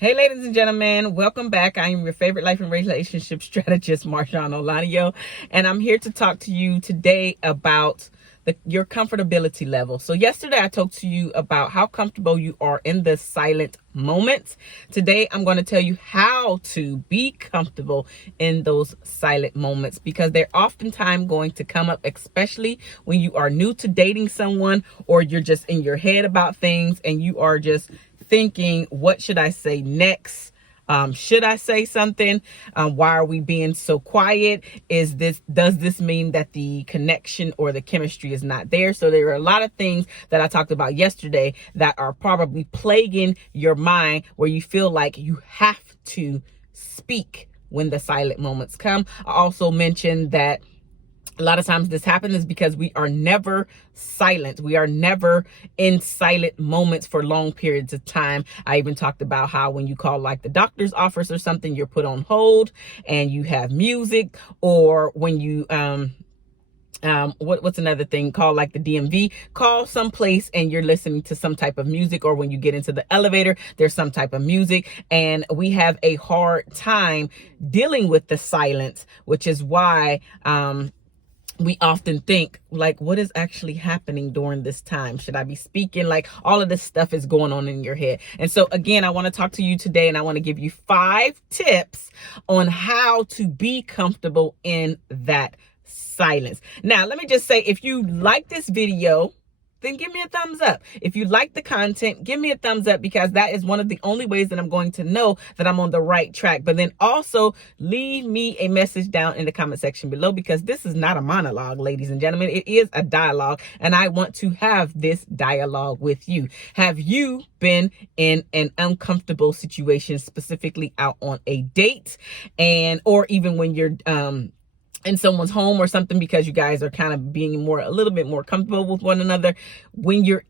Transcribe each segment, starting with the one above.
Hey, ladies and gentlemen, welcome back. I am your favorite life and relationship strategist, MarshaunO, and I'm here to talk to you today about your comfortability level. So yesterday I talked to you about how comfortable you are in the silent moments. Today I'm going to tell you how to be comfortable in those silent moments, because they're oftentimes going to come up, especially when you are new to dating someone, or you're just in your head about things and you are just thinking, what should I say next? Should I say something? Why are we being so quiet? Does this mean that the connection or the chemistry is not there? So there are a lot of things that I talked about yesterday that are probably plaguing your mind, where you feel like you have to speak when the silent moments come. I also mentioned that a lot of times this happens is because we are never silent. We are never in silent moments for long periods of time. I even talked about how when you call like the doctor's office or something, you're put on hold and you have music, or when you what's another thing called, like the DMV, call someplace and you're listening to some type of music, or when you get into the elevator, there's some type of music, and we have a hard time dealing with the silence, which is why we often think, like, what is actually happening during this time? Should I be speaking? Like, all of this stuff is going on in your head. And so again, I want to talk to you today, and I want to give you 5 tips on how to be comfortable in that silence. Now, let me just say, if you like this video, then give me a thumbs up. If you like the content, give me a thumbs up, because that is one of the only ways that I'm going to know that I'm on the right track. But then also leave me a message down in the comment section below, because this is not a monologue, ladies and gentlemen. It is a dialogue, and I want to have this dialogue with you. Have you been in an uncomfortable situation, specifically out on a date, or even when you're in someone's home or something, because you guys are kind of being a little bit more comfortable with one another? When you're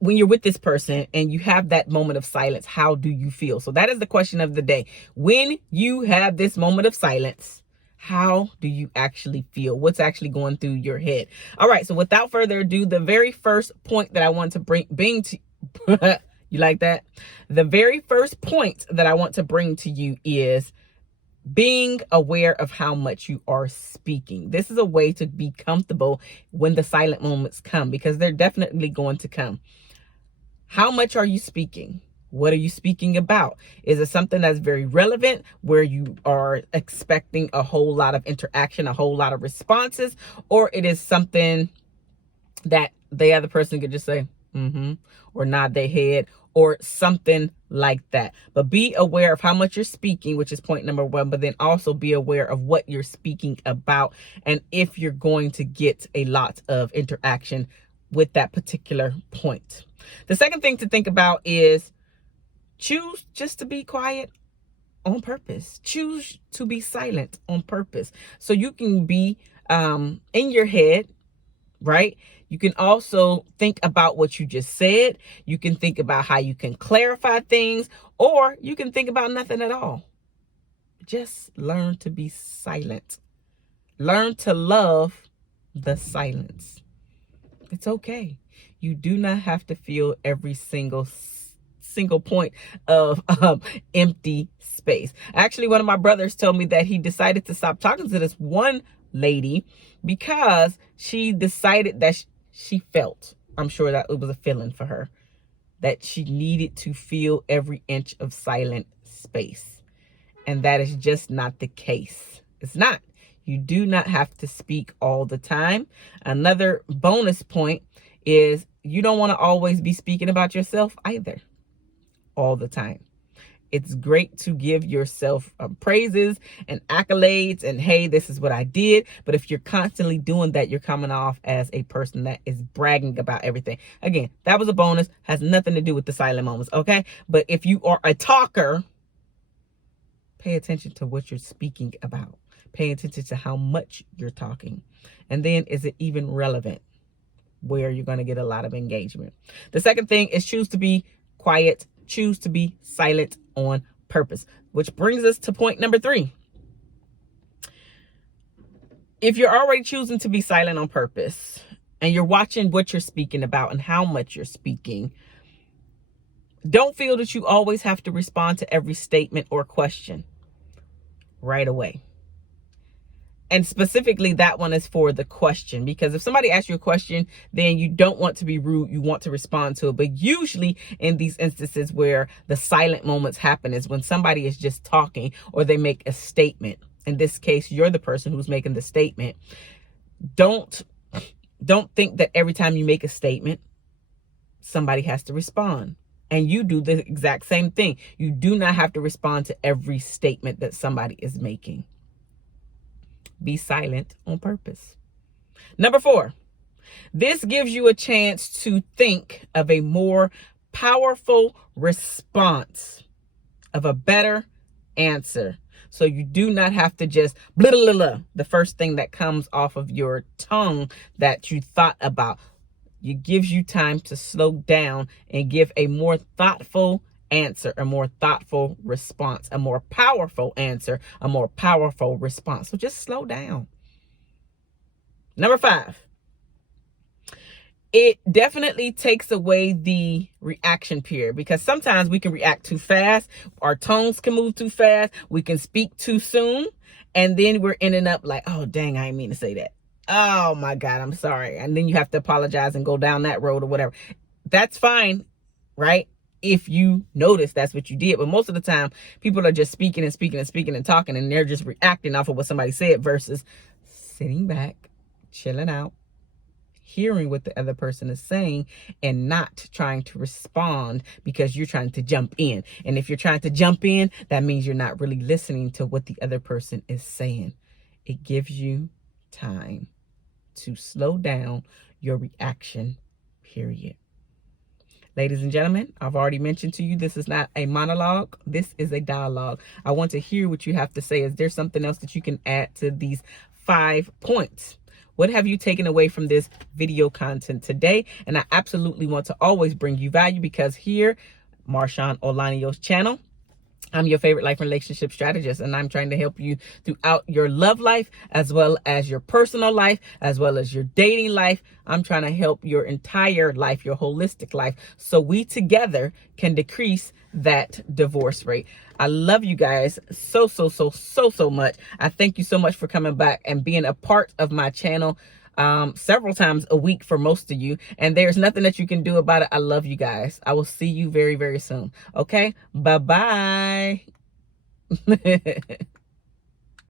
with this person and you have that moment of silence, how do you feel? So that is the question of the day. When you have this moment of silence, how do you actually feel? What's actually going through your head? All right, so without further ado, the very first point that I want to bring to you, like that? The very first point that I want to bring to you is being aware of how much you are speaking. This is a way to be comfortable when the silent moments come, because they're definitely going to come. How much are you speaking? What are you speaking about? Is it something that's very relevant, where you are expecting a whole lot of interaction, a whole lot of responses, or it is something that the other person could just say, or nod their head, or something like that? But be aware of how much you're speaking, which is point number 1, but then also be aware of what you're speaking about, and if you're going to get a lot of interaction with that particular point. The second thing to think about is choose just to be quiet on purpose. Choose to be silent on purpose, so you can be in your head, right? You can also think about what you just said. You can think about how you can clarify things, or you can think about nothing at all. Just learn to be silent. Learn to love the silence. It's okay. You do not have to feel every single point of empty space. Actually, one of my brothers told me that he decided to stop talking to this one lady because she decided that she felt, I'm sure that it was a feeling for her, that she needed to feel every inch of silent space. And that is just not the case. It's not. You do not have to speak all the time. Another bonus point is you don't want to always be speaking about yourself either, all the time. It's great to give yourself praises and accolades and, hey, this is what I did. But if you're constantly doing that, you're coming off as a person that is bragging about everything. Again, that was a bonus, has nothing to do with the silent moments, okay? But if you are a talker, pay attention to what you're speaking about. Pay attention to how much you're talking. And then, is it even relevant, where you're going to get a lot of engagement? The second thing is choose to be quiet. Choose to be silent on purpose, which brings us to point number 3. If you're already choosing to be silent on purpose, and you're watching what you're speaking about and how much you're speaking, Don't feel that you always have to respond to every statement or question right away. And specifically, that one is for the question, because if somebody asks you a question, then you don't want to be rude. You want to respond to it. But usually in these instances where the silent moments happen is when somebody is just talking or they make a statement. In this case, you're the person who's making the statement. Don't think that every time you make a statement, somebody has to respond. And you do the exact same thing. You do not have to respond to every statement that somebody is making. Be silent on purpose. Number 4, this gives you a chance to think of a more powerful response, of a better answer. So you do not have to just blah, blah, blah, the first thing that comes off of your tongue that you thought about. It gives you time to slow down and give a more thoughtful answer, a more thoughtful response, a more powerful answer, a more powerful response. So just slow down. Number 5, it definitely takes away the reaction period, because sometimes we can react too fast. Our tongues can move too fast. We can speak too soon. And then we're ending up like, oh, dang, I didn't mean to say that. Oh my God, I'm sorry. And then you have to apologize and go down that road or whatever. That's fine, right? If you notice that's what you did. But most of the time, people are just speaking and speaking and speaking and talking, and they're just reacting off of what somebody said versus sitting back, chilling out, hearing what the other person is saying, and not trying to respond because you're trying to jump in. And if you're trying to jump in, that means you're not really listening to what the other person is saying. It gives you time to slow down your reaction period. Ladies and gentlemen, I've already mentioned to you, this is not a monologue. This is a dialogue. I want to hear what you have to say. Is there something else that you can add to these 5 points? What have you taken away from this video content today? And I absolutely want to always bring you value, because here, MarshaunO's channel, I'm your favorite life and relationship strategist, and I'm trying to help you throughout your love life, as well as your personal life, as well as your dating life. I'm trying to help your entire life, your holistic life, so we together can decrease that divorce rate. I love you guys so much. I thank you so much for coming back and being a part of my channel several times a week for most of you, and there's nothing that you can do about it. I love you guys. I will see you very soon. Okay, bye bye.